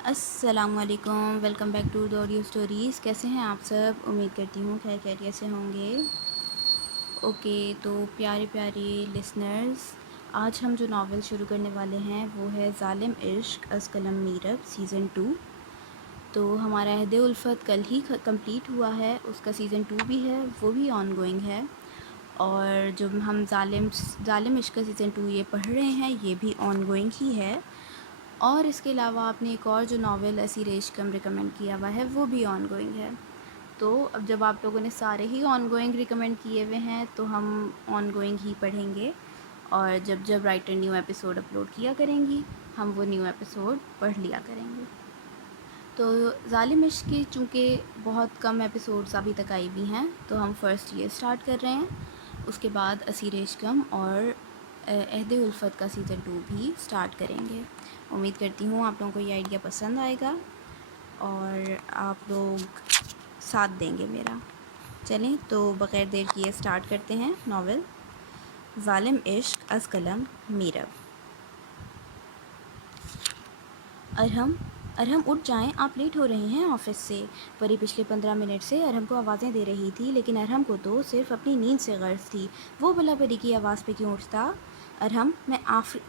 السلام علیکم، welcome back to the audio stories. کیسے ہیں آپ سب؟ امید کرتی ہوں خیر خیریت سے ہوں گے۔ اوکے، تو پیارے پیارے لسنرز، آج ہم جو ناول شروع کرنے والے ہیں وہ ہے ظالم عشق از قلم میرب سیزن 2۔ تو ہمارا عہد الفت کل ہی کمپلیٹ ہوا ہے، اس کا سیزن 2 بھی ہے، وہ بھی آن گوئنگ ہے۔ اور جو ہم ظالم عشق کا سیزن 2 یہ پڑھ رہے ہیں یہ بھی آن گوئنگ ہی ہے۔ اور اس کے علاوہ آپ نے ایک اور جو ناول اسیر عشقم ریکمینڈ کیا ہوا ہے وہ بھی آن گوئنگ ہے۔ تو اب جب آپ لوگوں نے سارے ہی آن گوئنگ ریکمینڈ کیے ہوئے ہیں تو ہم آن گوئنگ ہی پڑھیں گے، اور جب جب رائٹر نیو ایپیسوڈ اپلوڈ کیا کریں گی ہم وہ نیو ایپیسوڈ پڑھ لیا کریں گے۔ تو ظالم عشق کی چونکہ بہت کم ایپیسوڈز ابھی تک آئی بھی ہیں تو ہم فرسٹ یہ اسٹارٹ کر رہے ہیں، اس کے بعد اسیر عشقم اور عہد الفت کا سیزن 2 بھی اسٹارٹ کریں گے۔ امید کرتی ہوں آپ لوگوں کو یہ آئیڈیا پسند آئے گا اور آپ لوگ ساتھ دیں گے میرا۔ چلیں تو بغیر دیر کیے اسٹارٹ کرتے ہیں ناول ظالم عشق از قلم میرب۔ ارہم اٹھ جائیں، آپ لیٹ ہو رہے ہیں آفس سے۔ پری پچھلے 15 منٹ سے ارہم کو آوازیں دے رہی تھی، لیکن ارہم کو تو صرف اپنی نیند سے غرض تھی۔ وہ بھلا پری کی آواز پہ کیوں اٹھتا؟ ارہم، میں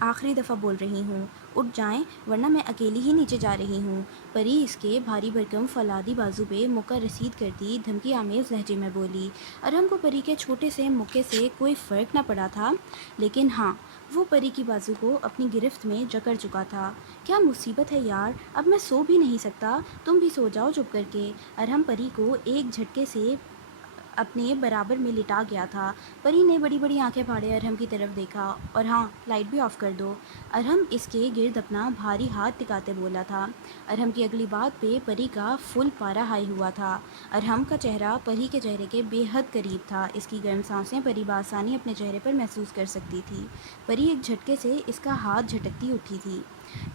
آخری دفعہ بول رہی ہوں، اٹھ جائیں ورنہ میں اکیلی ہی نیچے جا رہی ہوں۔ پری اس کے بھاری بھرکم فولادی بازو پہ مکہ رسید کرتی دھمکی آمیز لہجے میں بولی۔ ارہم کو پری کے چھوٹے سے مکے سے کوئی فرق نہ پڑا تھا، لیکن ہاں، وہ پری کی بازو کو اپنی گرفت میں جکڑ چکا تھا۔ کیا مصیبت ہے یار، اب میں سو بھی نہیں سکتا، تم بھی سو جاؤ چپ کر کے۔ ارہم پری کو ایک جھٹکے سے اپنے برابر میں لٹا گیا تھا۔ پری نے بڑی بڑی آنکھیں پھاڑے ارہم کی طرف دیکھا، اور ہاں، لائٹ بھی آف کر دو۔ ارہم اس کے گرد اپنا بھاری ہاتھ ٹکاتے بولا تھا۔ ارہم کی اگلی بات پہ پری کا فل پارا ہائی ہوا تھا۔ ارہم کا چہرہ پری کے چہرے کے بے حد قریب تھا، اس کی گرم سانسیں پری بآسانی اپنے چہرے پر محسوس کر سکتی تھی۔ پری ایک جھٹکے سے اس کا ہاتھ جھٹکتی اٹھی تھی۔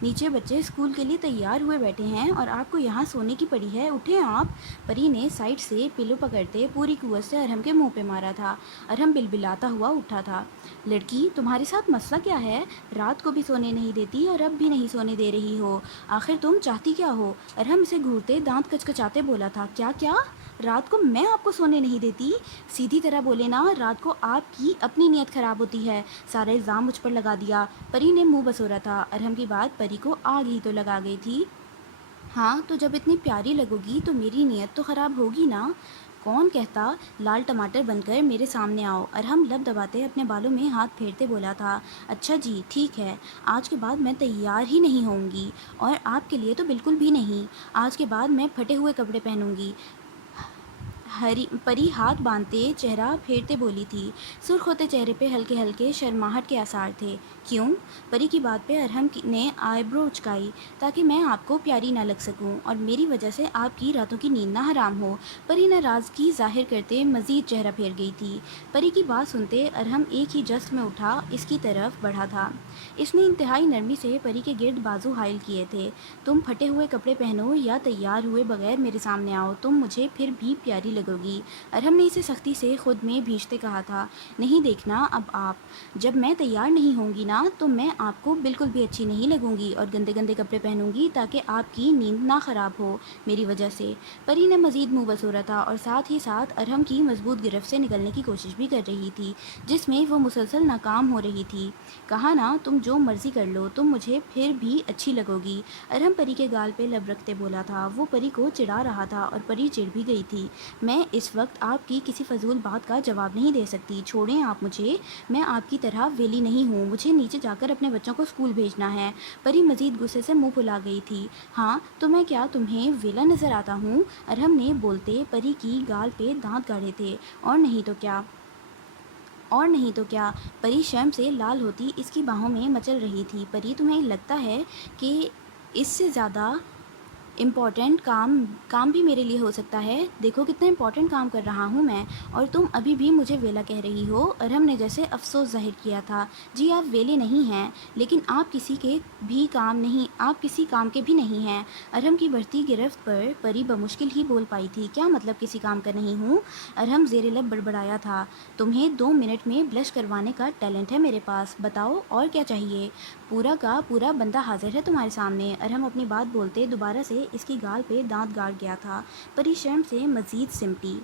نیچے بچے اسکول کے لیے تیار ہوئے بیٹھے ہیں اور آپ کو یہاں سونے کی پڑی ہے، اٹھیں آپ۔ پری نے سائڈ سے پلو پکڑتے پوری قوت سے ارہم کے منہ پہ مارا تھا۔ ارہم بلبلاتا ہوا اٹھا تھا۔ لڑکی، تمہارے ساتھ مسئلہ کیا ہے؟ رات کو بھی سونے نہیں دیتی اور اب بھی نہیں سونے دے رہی ہو، آخر تم چاہتی کیا ہو؟ ارہم اسے گھورتے دانت کچکچاتے بولا تھا۔ کیا رات کو میں آپ کو سونے نہیں دیتی؟ سیدھی طرح بولے نا، رات کو آپ کی اپنی نیت خراب ہوتی ہے، سارا الزام مجھ پر لگا دیا۔ پری نے منہ بسورا تھا۔ ارہم کی بات پری کو آگ ہی تو لگا گئی تھی۔ ہاں تو جب اتنی پیاری لگو گی تو میری نیت تو خراب ہوگی نا؟ کون کہتا لال ٹماٹر بن کر میرے سامنے آؤ؟ ارہم لب دباتے اپنے بالوں میں ہاتھ پھیرتے بولا تھا۔ اچھا جی ٹھیک ہے، آج کے بعد میں تیار ہی نہیں ہوں گی، اور آپ کے لیے تو بالکل بھی نہیں۔ آج کے بعد میں پھٹے ہوئے کپڑے پہنوں گی۔ پری ہاتھ باندھتے چہرہ پھیرتے بولی تھی۔ سرخ ہوتے چہرے پہ ہلکے ہلکے شرماہٹ کے آثار تھے۔ کیوں؟ پری کی بات پہ ارہم نے آئی برو اچکائی۔ تاکہ میں آپ کو پیاری نہ لگ سکوں اور میری وجہ سے آپ کی راتوں کی نیند نہ حرام ہو۔ پری ناراضگی ظاہر کرتے مزید چہرہ پھیر گئی تھی۔ پری کی بات سنتے ارہم ایک ہی جست میں اٹھا اس کی طرف بڑھا تھا۔ اس نے انتہائی نرمی سے پری کے گرد بازو حائل کیے تھے۔ تم پھٹے ہوئے کپڑے پہنو یا تیار ہوئے بغیر میرے سامنے آؤ، تم مجھے پھر بھی پیاری لگو گی۔ ارہم نے اسے سختی سے خود میں بھیجتے کہا تھا۔ نہیں دیکھنا اب آپ، جب میں تیار نہیں ہوں گی نا تو میں آپ کو بالکل بھی اچھی نہیں لگوں گی اور گندے گندے کپڑے پہنوں گی تاکہ آپ کی نیند نہ خراب ہو میری وجہ سے۔ پری نے مزید منہ بسورا تھا اور ساتھ ہی ساتھ ارہم کی مضبوط گرفت سے نکلنے کی کوشش بھی کر رہی تھی، جس میں وہ مسلسل ناکام ہو رہی تھی۔ کہا نا تم جو مرضی کر لو، تم مجھے پھر بھی اچھی لگو گی۔ ارہم پری کے گال پہ لب رکھتے بولا تھا۔ وہ پری کو چڑھا رہا تھا اور پری چڑھ بھی گئی تھی۔ میں اس وقت آپ کی کسی فضول بات کا جواب نہیں دے سکتی، چھوڑیں آپ مجھے، میں آپ کی طرح ویلی نہیں ہوں، مجھے نیچے جا کر اپنے بچوں کو اسکول بھیجنا ہے۔ پری مزید غصے سے منہ پھلا گئی تھی۔ ہاں تو میں کیا تمہیں ویلا نظر آتا ہوں؟ ارہم نے بولتے پری کی گال پہ دانت گاڑے تھے۔ اور نہیں تو کیا؟ پری شرم سے لال ہوتی اس کی باہوں میں مچل رہی تھی۔ پری، تمہیں لگتا ہے کہ اس سے زیادہ امپورٹنٹ کام بھی میرے لیے ہو سکتا ہے. دیکھو کتنا امپورٹنٹ کام کر رہا ہوں میں، اور تم ابھی بھی مجھے ویلا کہہ رہی ہو. ارہم نے جیسے افسوس ظاہر کیا تھا. جی آپ ویلے نہیں ہیں، لیکن آپ کسی کام کے بھی نہیں ہیں. ارہم کی بڑھتی گرفت پر پری بمشکل ہی بول پائی تھی. کیا مطلب کسی کام کا نہیں ہوں؟ ارہم زیر لب بڑبڑایا تھا. تمہیں 2 منٹ میں بلش کروانے کا ٹیلنٹ ہے میرے پاس. بتاؤ اور کیا چاہیے؟ پورا کا پورا بندہ حاضر ہے تمہارے سامنے. ارہم اپنی بات بولتے دوبارہ سے اس کی گال پہ دانت گاڑ گیا تھا. پری شرم سے مزید سمٹی.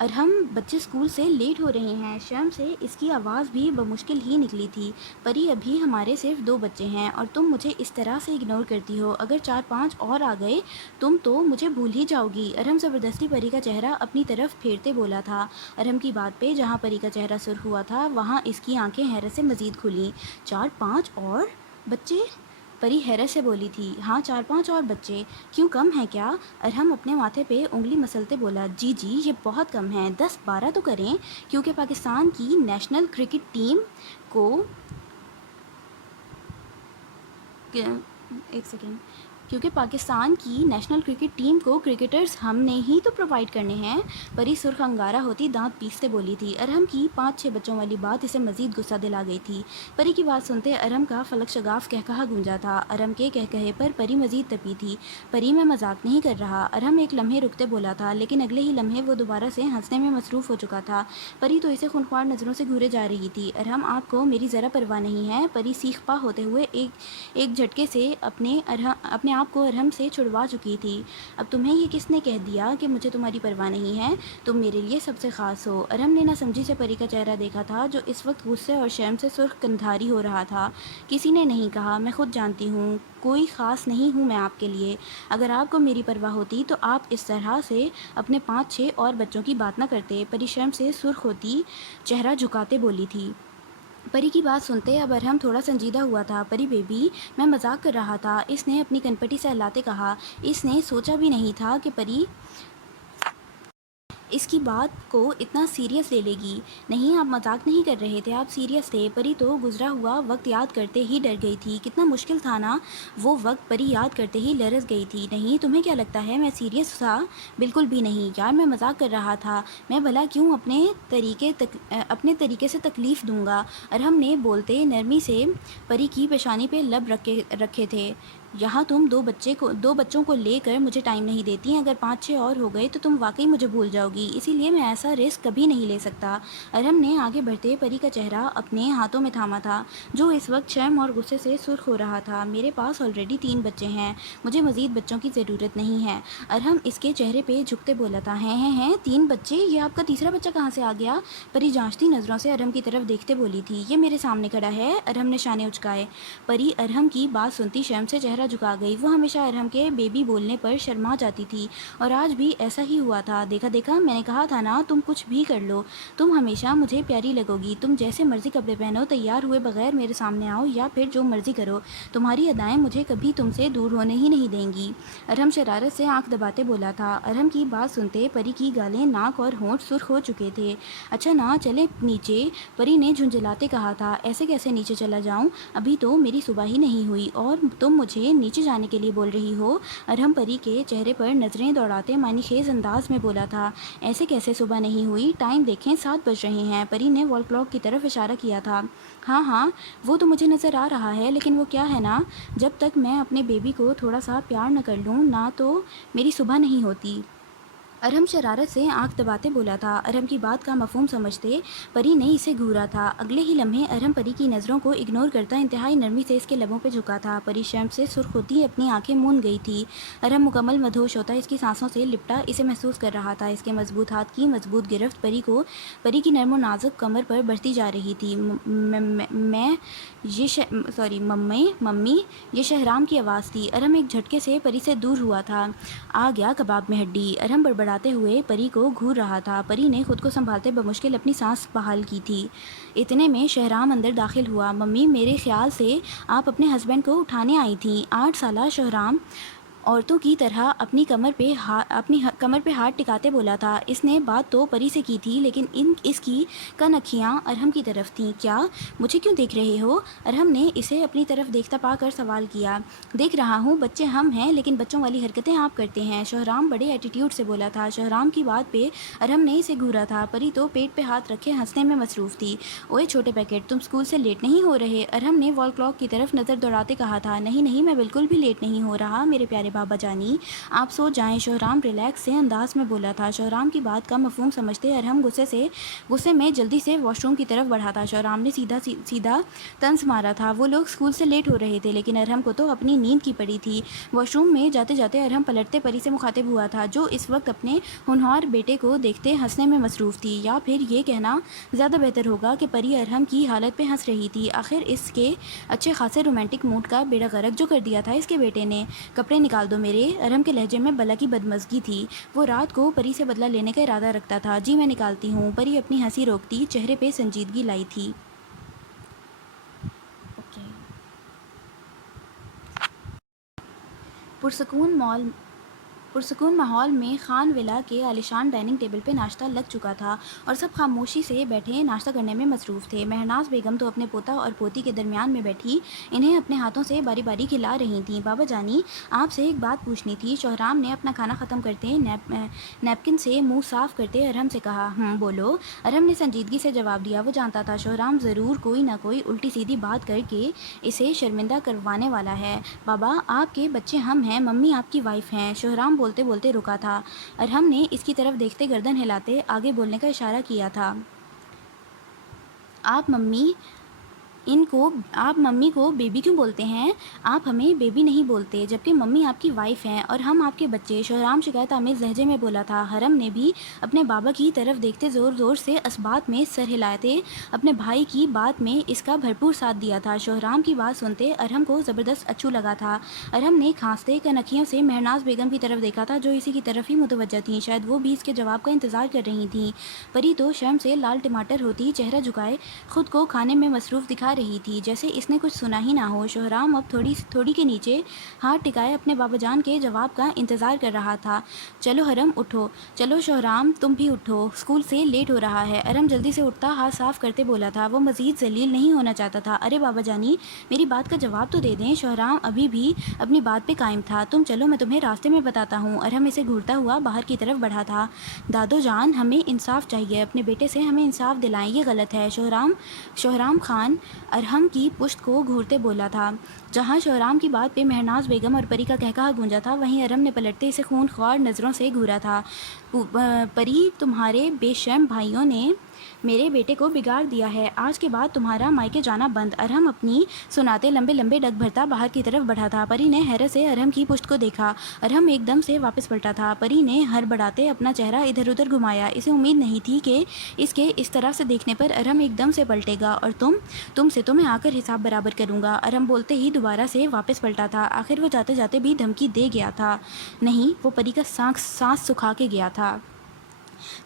ارہم بچے اسکول سے لیٹ ہو رہے ہیں. شرم سے اس کی آواز بھی بمشکل ہی نکلی تھی. پری ابھی ہمارے صرف 2 بچے ہیں اور تم مجھے اس طرح سے اگنور کرتی ہو. اگر 4-5 اور آ گئے تم تو مجھے بھول ہی جاؤ گی. ارہم زبردستی پری کا چہرہ اپنی طرف پھیرتے بولا تھا. ارہم کی بات پہ جہاں پری کا چہرہ سرخ ہوا تھا وہاں اس کی آنکھیں حیرت سے مزید کھلیں. 4-5 اور بچے؟ پری حیرت سے بولی تھی. ہاں 4-5 اور بچے. کیوں کم ہیں کیا؟ ارہم اپنے ماتھے پہ انگلی مسلتے بولا. جی یہ بہت کم ہیں. 10-12 تو کریں، کیونکہ پاکستان کی نیشنل کرکٹ ٹیم کو ایک سیکنڈ کیونکہ پاکستان کی نیشنل کرکٹ ٹیم کو کرکٹرز ہم نے ہی تو پرووائڈ کرنے ہیں. پری سرخ انگارہ ہوتی دانت پیستے بولی تھی. ارہم کی 5-6 بچوں والی بات اسے مزید غصہ دلا گئی تھی. پری کی بات سنتے ارہم کا فلک شگاف کہکہا گونجا تھا. ارہم کے کہکہے پر پری مزید تپی تھی. پری میں مذاق نہیں کر رہا. ارہم ایک لمحے رکتے بولا تھا، لیکن اگلے ہی لمحے وہ دوبارہ سے ہنسنے میں مصروف ہو چکا تھا. پری تو اسے خونخوار نظروں سے گھورے جا رہی تھی. ارہم آپ کو میری ذرا پرواہ نہیں ہے. پری سیخ پا ہوتے ہوئے ایک جھٹکے سے اپنے آپ کو ارہم سے چھڑوا چکی تھی. اب تمہیں یہ کس نے کہہ دیا کہ مجھے تمہاری پرواہ نہیں ہے؟ تم میرے لیے سب سے خاص ہو. ارہم نے نہ سمجھی سے پری کا چہرہ دیکھا تھا جو اس وقت غصے اور شرم سے سرخ کندھاری ہو رہا تھا. کسی نے نہیں کہا، میں خود جانتی ہوں. کوئی خاص نہیں ہوں میں آپ کے لیے. اگر آپ کو میری پرواہ ہوتی تو آپ اس طرح سے اپنے 5-6 اور بچوں کی بات نہ کرتے. پری شرم سے سرخ ہوتی چہرہ جھکاتے بولی تھی. پری کی بات سنتے اب ارہم تھوڑا سنجیدہ ہوا تھا. پری بیبی میں مذاق کر رہا تھا، اس نے اپنی کنپٹی سہلاتے کہا. اس نے سوچا بھی نہیں تھا کہ پری اس کی بات کو اتنا سیریس لے لے گی. نہیں آپ مذاق نہیں کر رہے تھے، آپ سیریس تھے. پری تو گزرا ہوا وقت یاد کرتے ہی ڈر گئی تھی. کتنا مشکل تھا نا وہ وقت. پری یاد کرتے ہی لرز گئی تھی. نہیں تمہیں کیا لگتا ہے میں سیریس تھا؟ بالکل بھی نہیں یار، میں مذاق کر رہا تھا. میں بھلا کیوں اپنے طریقے سے تکلیف دوں گا؟ ارہم نے بولتے نرمی سے پری کی پیشانی پہ لب رکھے تھے. یہاں تم 2 بچوں کو لے کر مجھے ٹائم نہیں دیتی. اگر 5-6 اور ہو گئے تو تم واقعی مجھے بھول جاؤ گی. اسی لیے میں ایسا رسک کبھی نہیں لے سکتا. ارہم نے آگے بڑھتے پری کا چہرہ اپنے ہاتھوں میں تھاما تھا جو اس وقت شرم اور غصے سے سرخ ہو رہا تھا. میرے پاس آلریڈی 3 بچے ہیں، مجھے مزید بچوں کی ضرورت نہیں ہے. ارہم اس کے چہرے پہ جھکتے بولا تھا. ہیں 3 بچے؟ یہ آپ کا تیسرا بچہ کہاں سے آ گیا؟ پری جانچتی نظروں سے ارہم کی طرف دیکھتے بولی تھی. یہ میرے سامنے کھڑا ہے. ارہم نے شانے اچکائے. پری ارہم کی بات سنتی شرم سے چہرہ جھکا گئی. وہ ہمیشہ ارہم کے بیبی بولنے پر شرما جاتی تھی اور آج بھی ایسا ہی ہوا تھا. دیکھا میں نے کہا تھا نا تم کچھ بھی کر لو تم ہمیشہ مجھے پیاری لگو گی. تم جیسے مرضی کپڑے پہنو، تیار ہوئے بغیر میرے سامنے آؤ یا پھر جو مرضی کرو، تمہاری ادائیں مجھے کبھی تم سے دور ہونے ہی نہیں دیں گی. ارہم شرارت سے آنکھ دباتے بولا تھا. ارہم کی بات سنتے پری کی گالیں، ناک اور ہونٹ سرخ ہو چکے تھے. اچھا نا چلے نیچے، پری نے جھنجھلاتے کہا تھا. ایسے کیسے نیچے چلا جاؤں؟ ابھی تو میری صبح ہی نہیں ہوئی اور تم مجھے نیچے جانے کے لیے بول رہی ہو؟ ارہم پری کے چہرے پر نظریں دوڑاتے معنی خیز انداز میں بولا تھا. ایسے کیسے صبح نہیں ہوئی؟ ٹائم دیکھیں 7 بج رہے ہیں. پری نے وال کلاک کی طرف اشارہ کیا تھا. ہاں وہ تو مجھے نظر آ رہا ہے، لیکن وہ کیا ہے نا، جب تک میں اپنے بیبی کو تھوڑا سا پیار نہ کر لوں نہ تو میری صبح نہیں ہوتی. ارہم شرارت سے آنکھ دباتے بولا تھا. ارہم کی بات کا مفہوم سمجھتے پری نے اسے گھورا تھا. اگلے ہی لمحے ارہم پری کی نظروں کو اگنور کرتا انتہائی نرمی سے اس کے لبوں پہ جھکا تھا. پری شرم سے سرخ ہوتی اپنی آنکھیں موند گئی تھی. ارہم مکمل مدہوش ہوتا اس کی سانسوں سے لپٹا اسے محسوس کر رہا تھا. اس کے مضبوط ہاتھ کی مضبوط گرفت پری کی نرم و نازک کمر پر بڑھتی جا رہی تھی. ممی یہ شہرام کی آواز تھی. ارہم ایک جھٹکے سے پری سے دور ہوا تھا. آ گیا کباب میں ہڈی. ارہم بڑبڑاتے ہوئے پری کو گھور رہا تھا. پری نے خود کو سنبھالتے بمشکل اپنی سانس بحال کی تھی. اتنے میں شہرام اندر داخل ہوا. ممی میرے خیال سے آپ اپنے ہسبینڈ کو اٹھانے آئی تھیں. 8 سالہ شہرام عورتوں کی طرح اپنی کمر پہ ہاتھ ٹکاتے بولا تھا۔ اس نے بات تو پری سے کی تھی، لیکن اس کی کنکھیاں ارحم کی طرف تھیں۔ کیا مجھے کیوں دیکھ رہے ہو؟ ارحم نے اسے اپنی طرف دیکھتا پا کر سوال کیا۔ دیکھ رہا ہوں، بچے ہم ہیں لیکن بچوں والی حرکتیں آپ کرتے ہیں، شوہرام بڑے ایٹیٹیوڈ سے بولا تھا۔ شوہرام کی بات پہ ارحم نے اسے گھورا تھا۔ پری تو پیٹ پہ ہاتھ رکھے ہنسنے میں مصروف تھی۔ اوئے چھوٹے پیکٹ، تم اسکول سے لیٹ نہیں ہو رہے؟ ارحم نے وال کلاک کی طرف نظر دوڑاتے کہا تھا۔ نہیں نہیں، میں بالکل بھی لیٹ نہیں ہو رہا میرے پیارے بابا جانی، آپ سو جائیں، شوہرام ریلیکس سے انداز میں بولا تھا۔ شوہرام کی بات کا مفہوم سمجھتے ارحم غصے میں جلدی سے واش روم کی طرف بڑھا تھا۔ شوہرام نے سیدھا طنز مارا تھا۔ وہ لوگ اسکول سے لیٹ ہو رہے تھے، لیکن ارحم کو تو اپنی نیند کی پڑی تھی۔ واش روم میں جاتے جاتے ارحم پلٹتے پری سے مخاطب ہوا تھا، جو اس وقت اپنے ہونہار بیٹے کو دیکھتے ہنسنے میں مصروف تھی، یا پھر یہ کہنا زیادہ بہتر ہوگا کہ پری ارحم کی حالت پہ ہنس رہی تھی۔ آخر اس کے اچھے خاصے رومانٹک موڈ کا بیڑا غرق جو کر دیا تھا اس کے بیٹے نے۔ کپڑے نکال دو میرے، ارحم کے لہجے میں بلا کی بدمزگی تھی۔ وہ رات کو پری سے بدلہ لینے کا ارادہ رکھتا تھا۔ جی میں نکالتی ہوں، پری اپنی ہنسی روکتی چہرے پہ سنجیدگی لائی تھی۔ پرسکون ماحول میں خان ولا کے عالیشان ڈائننگ ٹیبل پہ ناشتہ لگ چکا تھا اور سب خاموشی سے بیٹھے ناشتہ کرنے میں مصروف تھے۔ مہرناز بیگم تو اپنے پوتا اور پوتی کے درمیان میں بیٹھی انہیں اپنے ہاتھوں سے باری باری کھلا رہی تھیں۔ بابا جانی، آپ سے ایک بات پوچھنی تھی، شوہرام نے اپنا کھانا ختم کرتے نیپکن سے منہ صاف کرتے ارحم سے کہا۔ بولو، ارحم نے سنجیدگی سے جواب دیا۔ وہ جانتا تھا شوہرام ضرور کوئی نہ کوئی الٹی سیدھی بات کر کے اسے شرمندہ کروانے والا ہے۔ بابا، آپ کے بچے ہم ہیں، ممی آپ کی وائف ہیں۔ شوہرام بولتے بولتے رکا تھا۔ ارحم نے اس کی طرف دیکھتے گردن ہلاتے آگے بولنے کا اشارہ کیا تھا۔ آپ ممی کو بیبی کیوں بولتے ہیں؟ آپ ہمیں بیبی نہیں بولتے، جبکہ ممی آپ کی وائف ہیں اور ہم آپ کے بچے، شوہرام شکایت آمیز لہجے میں بولا تھا۔ ارحم نے بھی اپنے بابا کی طرف دیکھتے زور زور سے اسبات میں سر ہلاتے اپنے بھائی کی بات میں اس کا بھرپور ساتھ دیا تھا۔ شوہرام کی بات سنتے ارحم کو زبردست اچھو لگا تھا۔ ارحم نے کھانستے کنکھیوں سے مہرناز بیگم کی طرف دیکھا تھا، جو اسی کی طرف ہی متوجہ تھیں، شاید وہ بھی اس کے جواب کا انتظار کر رہی تھیں۔ پری تو شرم سے لال ٹماٹر ہوتی چہرہ جھکائے خود کو کھانے میں مصروف دکھا رہی تھی، جیسے اس نے کچھ سنا ہی نہ ہو۔ شوہرام اب تھوڑی کے نیچے ہاتھ ٹکائے اپنے بابا جان کے جواب کا انتظار کر رہا تھا۔ چلو ارحم اٹھو، چلو شوہرام تم بھی اٹھو، اسکول سے لیٹ ہو رہا ہے۔ ارحم جلدی سے اٹھتا ہاتھ صاف کرتے بولا تھا۔ وہ مزید ذلیل نہیں ہونا چاہتا تھا۔ ارے بابا جانی، میری بات کا جواب تو دے دیں۔ شوہرام ابھی بھی اپنی بات پہ قائم تھا۔ تم چلو، میں تمہیں راستے میں بتاتا ہوں۔ ارحم اسے گھورتا ہوا باہر کی طرف بڑھا تھا۔ دادو جان، ہمیں انصاف چاہیے، اپنے بیٹے سے ہمیں انصاف دلائیں، یہ غلط ہے۔ شوہرام خان ارحم کی پشت کو گھورتے بولا تھا۔ جہاں شوہرام کی بات پہ مہرناز بیگم اور پری کا قہقہا گونجا تھا، وہیں ارحم نے پلٹتے اسے خون خوار نظروں سے گھورا تھا۔ پری، تمہارے بے شرم بھائیوں نے میرے بیٹے کو بگاڑ دیا ہے، آج کے بعد تمہارا مائکے جانا بند۔ ارحم اپنی سناتے لمبے لمبے ڈگ بھرتا باہر کی طرف بڑھا تھا۔ پری نے حیرت سے ارحم کی پشت کو دیکھا۔ ارحم ایک دم سے واپس پلٹا تھا۔ پری نے ہڑبڑاتے اپنا چہرہ ادھر ادھر گھمایا۔ اسے امید نہیں تھی کہ اس کے اس طرح سے دیکھنے پر ارحم ایک دم سے پلٹے گا۔ اور تم سے تو میں آ کر حساب برابر کروں گا۔ ارحم بولتے ہی دوبارہ سے واپس پلٹا تھا۔ آخر وہ جاتے جاتے بھی دھمکی دے گیا تھا؟ نہیں، وہ پری کا سانس سکھا کے گیا تھا۔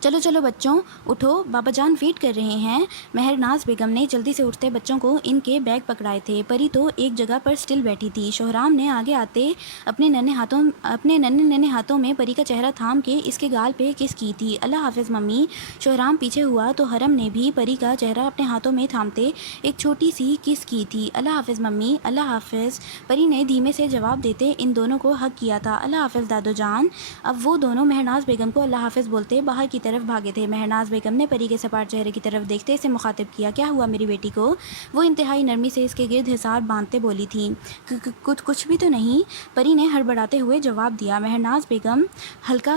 چلو چلو بچوں، اٹھو، بابا جان ویٹ کر رہے ہیں۔ مہرناز بیگم نے جلدی سے اٹھتے بچوں کو ان کے بیگ پکڑائے تھے۔ پری تو ایک جگہ پر سٹل بیٹھی تھی۔ شوہرام نے آگے آتے اپنے ننھے ہاتھوں میں پری کا چہرہ تھام کے اس کے گال پہ کس کی تھی۔ اللہ حافظ ممی۔ شوہرام پیچھے ہوا تو ارحم نے بھی پری کا چہرہ اپنے ہاتھوں میں تھامتے ایک چھوٹی سی کس کی تھی۔ اللہ حافظ ممی، اللہ حافظ، پری نے دھیمے سے جواب دیتے ان دونوں کو ہگ کیا تھا۔ اللہ حافظ دادو جان۔ اب وہ دونوں مہرناز بیگم کو اللہ حافظ بولتے باہر کی طرف بھاگے تھے۔ مہرناز بیگم نے پری کے سپاٹ چہرے کی طرف دیکھتے اسے مخاطب کیا۔ کیا ہوا میری بیٹی کو؟ وہ انتہائی نرمی سے اس کے گرد حصار باندھتے بولی تھی۔ کچھ بھی تو نہیں، پری نے ہڑبڑاتے ہوئے جواب دیا۔ مہرناز بیگم ہلکا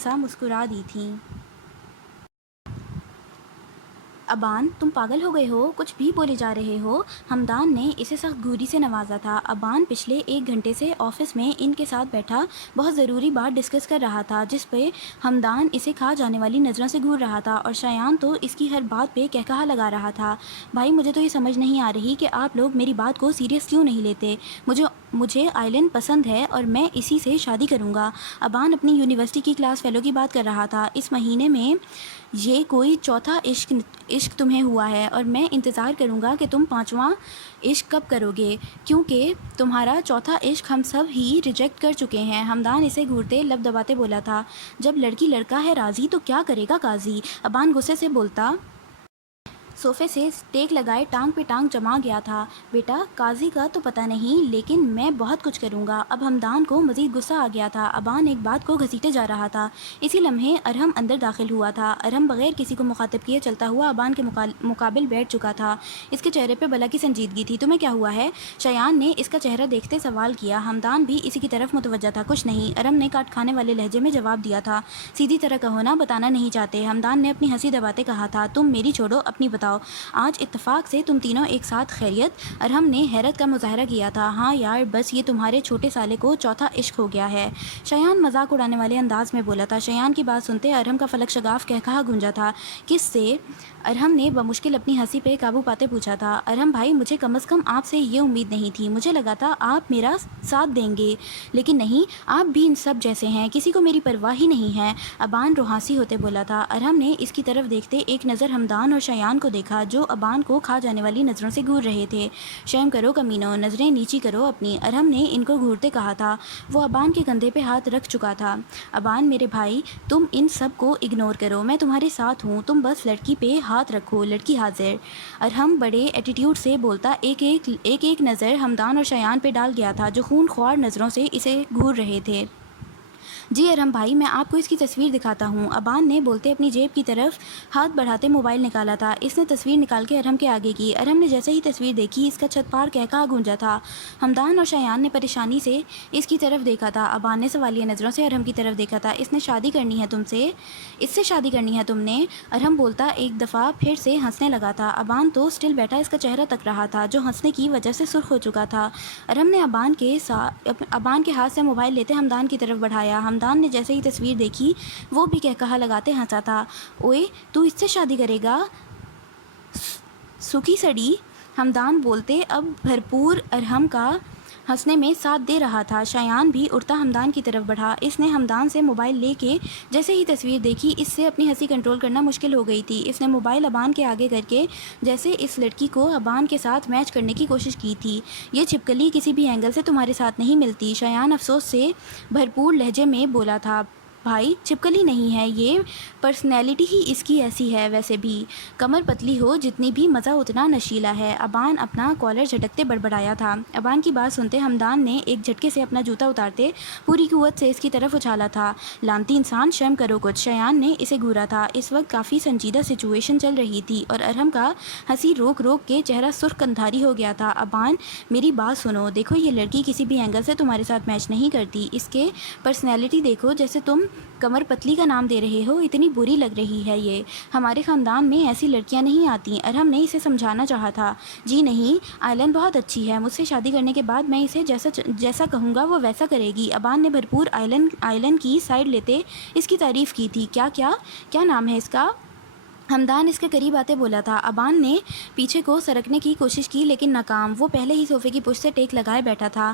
سا مسکرا دی تھیں۔ ابان، تم پاگل ہو گئے ہو، کچھ بھی بولے جا رہے ہو؟ حمدان نے اسے سخت گھوری سے نوازا تھا۔ ابان پچھلے 1 گھنٹے سے آفس میں ان کے ساتھ بیٹھا بہت ضروری بات ڈسکس کر رہا تھا، جس پہ حمدان اسے کھا جانے والی نظروں سے گھور رہا تھا، اور شایان تو اس کی ہر بات پہ قہقہا لگا رہا تھا۔ بھائی، مجھے تو یہ سمجھ نہیں آ رہی کہ آپ لوگ میری بات کو سیریس کیوں نہیں لیتے۔ مجھے آئلن پسند ہے اور میں اسی سے شادی کروں گا۔ ابان اپنی یونیورسٹی کی کلاس فیلو کی بات کر رہا تھا۔ اس مہینے میں یہ کوئی چوتھا عشق تمہیں ہوا ہے اور میں انتظار کروں گا کہ تم پانچواں عشق کب کرو گے، کیونکہ تمہارا چوتھا عشق ہم سب ہی ریجیکٹ کر چکے ہیں۔ ہمدان اسے گھورتے لب دباتے بولا تھا، جب لڑکی لڑکا ہے راضی تو کیا کرے گا قاضی۔ ابان غصے سے بولتا، صوفے سے ٹیک لگائے ٹانگ پہ ٹانگ جما گیا تھا، بیٹا قاضی کا تو پتہ نہیں لیکن میں بہت کچھ کروں گا۔ اب ہمدان کو مزید غصہ آ گیا تھا۔ ابان ایک بات کو گھسیٹے جا رہا تھا۔ اسی لمحے ارحم اندر داخل ہوا تھا۔ ارحم بغیر کسی کو مخاطب کیے چلتا ہوا ابان کے مقابل بیٹھ چکا تھا۔ اس کے چہرے پہ بلا کی سنجیدگی تھی۔ تمہیں کیا ہوا ہے؟ شایان نے اس کا چہرہ دیکھتے سوال کیا۔ ہمدان بھی اسی کی طرف متوجہ تھا۔ کچھ نہیں، ارحم نے کاٹ کھانے والے لہجے میں جواب دیا تھا۔ سیدھی طرح کہو نا، بتانا نہیں چاہتے؟ ہمدان نے اپنی ہنسی دباتے کہا تھا، تم میری چھوڑو، اپنی بتاؤ۔ آج اتفاق سے تم تینوں ایک ساتھ خیریت؟ ارحم نے حیرت کا مظاہرہ کیا تھا۔ ہاں یار، بس یہ تمہارے چھوٹے سالے کو چوتھا عشق ہو گیا ہے، شایان مذاق اڑانے والے انداز میں بولا تھا۔ شایان کی بات سنتے ارحم کا فلک شگاف کہا گونجا تھا۔ کس سے؟ ارحم نے بمشکل اپنی ہنسی پہ قابو پاتے پوچھا تھا۔ ارحم بھائی، مجھے کم از کم آپ سے یہ امید نہیں تھی، مجھے لگا تھا آپ میرا ساتھ دیں گے، لیکن نہیں، آپ بھی ان سب جیسے ہیں، کسی کو میری پرواہ ہی نہیں ہے، ابان روحانسی ہوتے بولا تھا۔ ارحم نے اس کی طرف دیکھتے ایک نظر ہمدان اور شایان کو دیکھا جو ابان کو کھا جانے والی نظروں سے گھور رہے تھے۔ شرم کرو کمینوں، نظریں نیچی کرو اپنی، ارحم نے ان کو گھورتے کہا تھا۔ وہ ابان کے کندھے پہ ہاتھ رکھ چکا تھا۔ ابان میرے بھائی، تم ان سب کو اگنور کرو، میں تمہارے ساتھ ہوں، تم بس لڑکی پہ ہاتھ رکھو، لڑکی حاضر۔ ارحم بڑے ایٹیٹیوڈ سے بولتا، ایک نظر ہمدان اور شایان پہ ڈال گیا تھا جو خون خوار نظروں سے اسے گھور رہے تھے۔ جی ارحم بھائی، میں آپ کو اس کی تصویر دکھاتا ہوں۔ ابان نے بولتے اپنی جیب کی طرف ہاتھ بڑھاتے موبائل نکالا تھا۔ اس نے تصویر نکال کے ارحم کے آگے کی۔ ارحم نے جیسے ہی تصویر دیکھی اس کا چھت پار کہکہا گونجا تھا۔ ہمدان اور شایان نے پریشانی سے اس کی طرف دیکھا تھا۔ ابان نے سوالیہ نظروں سے ارحم کی طرف دیکھا تھا۔ اس نے شادی کرنی ہے تم سے؟ اس سے شادی کرنی ہے تم نے؟ ارحم بولتا ایک دفعہ پھر سے ہنسنے لگا تھا۔ ابان تو سٹل بیٹھا اس کا چہرہ تک رہا تھا جو ہنسنے کی وجہ سے سرخ ہو چکا تھا۔ ارحم نے ابان کے ہاتھ سے موبائل لیتے ہمدان کی طرف بڑھایا۔ ہمدان نے جیسے ہی تصویر دیکھی وہ بھی کہکہا لگاتے ہنسا تھا، اوئے تو اس سے شادی کرے گا؟ سکی سڑی؟ ہمدان بولتے اب بھرپور ارحم کا ہنسنے میں ساتھ دے رہا تھا۔ شایان بھی اڑتا ہمدان کی طرف بڑھا۔ اس نے ہمدان سے موبائل لے کے جیسے ہی تصویر دیکھی اس سے اپنی ہنسی کنٹرول کرنا مشکل ہو گئی تھی۔ اس نے موبائل ابان کے آگے کر کے جیسے اس لڑکی کو ابان کے ساتھ میچ کرنے کی کوشش کی تھی۔ یہ چھپکلی کسی بھی اینگل سے تمہارے ساتھ نہیں ملتی، شایان افسوس سے بھرپور لہجے میں بولا تھا۔ بھائی چھپکلی نہیں ہے، یہ پرسنالٹی ہی اس کی ایسی ہے، ویسے بھی کمر پتلی ہو جتنی بھی مزہ اتنا نشیلا ہے۔ ابان اپنا کالر جھٹکتے بڑبڑایا تھا۔ ابان کی بات سنتے ہمدان نے ایک جھٹکے سے اپنا جوتا اتارتے پوری قوت سے اس کی طرف اچھالا تھا۔ لانتی انسان، شرم کرو کچھ، شایان نے اسے گھورا تھا۔ اس وقت کافی سنجیدہ سچویشن چل رہی تھی اور ارحم کا ہنسی روک روک کے چہرہ سرخ اندھاری ہو گیا تھا۔ ابان میری بات سنو، دیکھو یہ لڑکی کسی بھی اینگل سے تمہارے ساتھ میچ نہیں کرتی، اس کے پرسنالٹی دیکھو، جیسے تم کمر پتلی کا نام دے رہے ہو اتنی بری لگ رہی ہے یہ، ہمارے خاندان میں ایسی لڑکیاں نہیں آتی۔ ارحم نے اسے سمجھانا چاہا تھا۔ جی نہیں، آئلن بہت اچھی ہے، مجھ سے شادی کرنے کے بعد میں اسے جیسا کہوں گا وہ ویسا کرے گی۔ ابان نے بھرپور آئلن کی سائڈ لیتے اس کی تعریف کی تھی۔ کیا نام ہے اس کا؟ ہمدان اس کے قریب آتے بولا تھا۔ ابان نے پیچھے کو سرکنے کی کوشش کی لیکن ناکام، وہ پہلے ہی صوفے کی پشت سے ٹیک لگائے بیٹھا تھا۔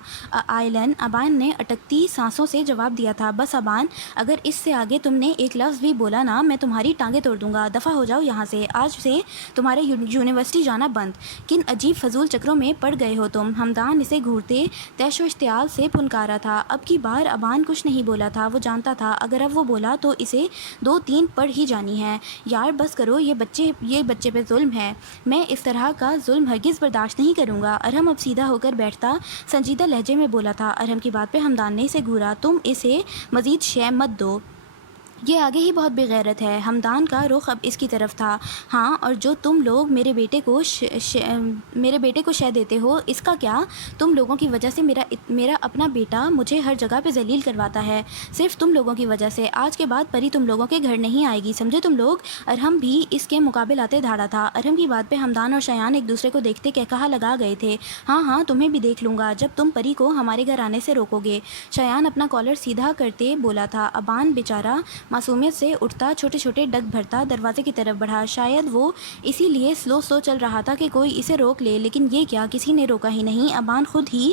آئلن، ابان نے اٹکتی سانسوں سے جواب دیا تھا۔ بس ابان، اگر اس سے آگے تم نے ایک لفظ بھی بولا نا میں تمہاری ٹانگیں توڑ دوں گا، دفع ہو جاؤ یہاں سے، آج سے تمہارے یونیورسٹی جانا بند۔ کن عجیب فضول چکروں میں پڑ گئے ہو تم؟ ہمدان اسے گھورتے تیش و اشتعال سے پھنکارا تھا۔ اب کی بار ابان کچھ نہیں بولا تھا، وہ جانتا تھا اگر اب وہ بولا تو اسے 2-3 پڑ ہی جانی ہے۔ یار بس کرو، یہ بچے پہ ظلم ہے، میں اس طرح کا ظلم ہرگز برداشت نہیں کروں گا۔ ارحم اب سیدھا ہو کر بیٹھتا سنجیدہ لہجے میں بولا تھا۔ ارحم کی بات پہ ہمدان نے اسے گھورا، تم اسے مزید شے مت دو، یہ آگے ہی بہت بے غیرت ہے۔ ہمدان کا رخ اب اس کی طرف تھا۔ ہاں، اور جو تم لوگ میرے بیٹے کو شے دیتے ہو اس کا کیا؟ تم لوگوں کی وجہ سے میرا اپنا بیٹا مجھے ہر جگہ پہ ذلیل کرواتا ہے، صرف تم لوگوں کی وجہ سے۔ آج کے بعد پری تم لوگوں کے گھر نہیں آئے گی، سمجھے تم لوگ؟ ارحم بھی اس کے مقابل آتے دھاڑا تھا۔ ارحم کی بات پہ ہمدان اور شایان ایک دوسرے کو دیکھتے کہکہا لگا گئے تھے، ہاں ہاں تمہیں بھی دیکھ لوں گا جب تم پری کو ہمارے گھر آنے سے روکو گے۔ شایان اپنا کالر سیدھا کرتے بولا تھا۔ ابان بیچارہ معصومیت سے اٹھتا چھوٹے چھوٹے ڈگ بھرتا دروازے کی طرف بڑھا، شاید وہ اسی لیے سلو چل رہا تھا کہ کوئی اسے روک لے، لیکن یہ کیا، کسی نے روکا ہی نہیں۔ ابان خود ہی